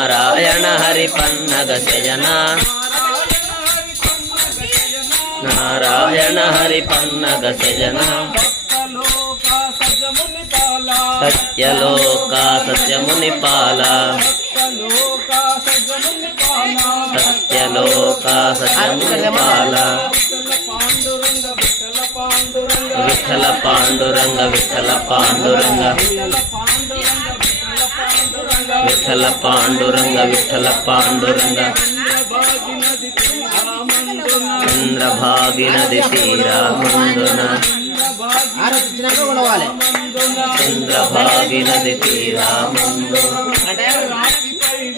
నారాయణ హరి పన్నగ శయన నారాయణ హరి పన్నగ శయన సత్యలోక సత్యముని పాల సత్యలోక సత్యముని పాల విఠల పాండురంగ విఠల పాండురంగ విఠల పాండురంగ విఠల పాండురంగ చంద్రభాగి నది తీరామందున చంద్రభాగి నది తీరామందున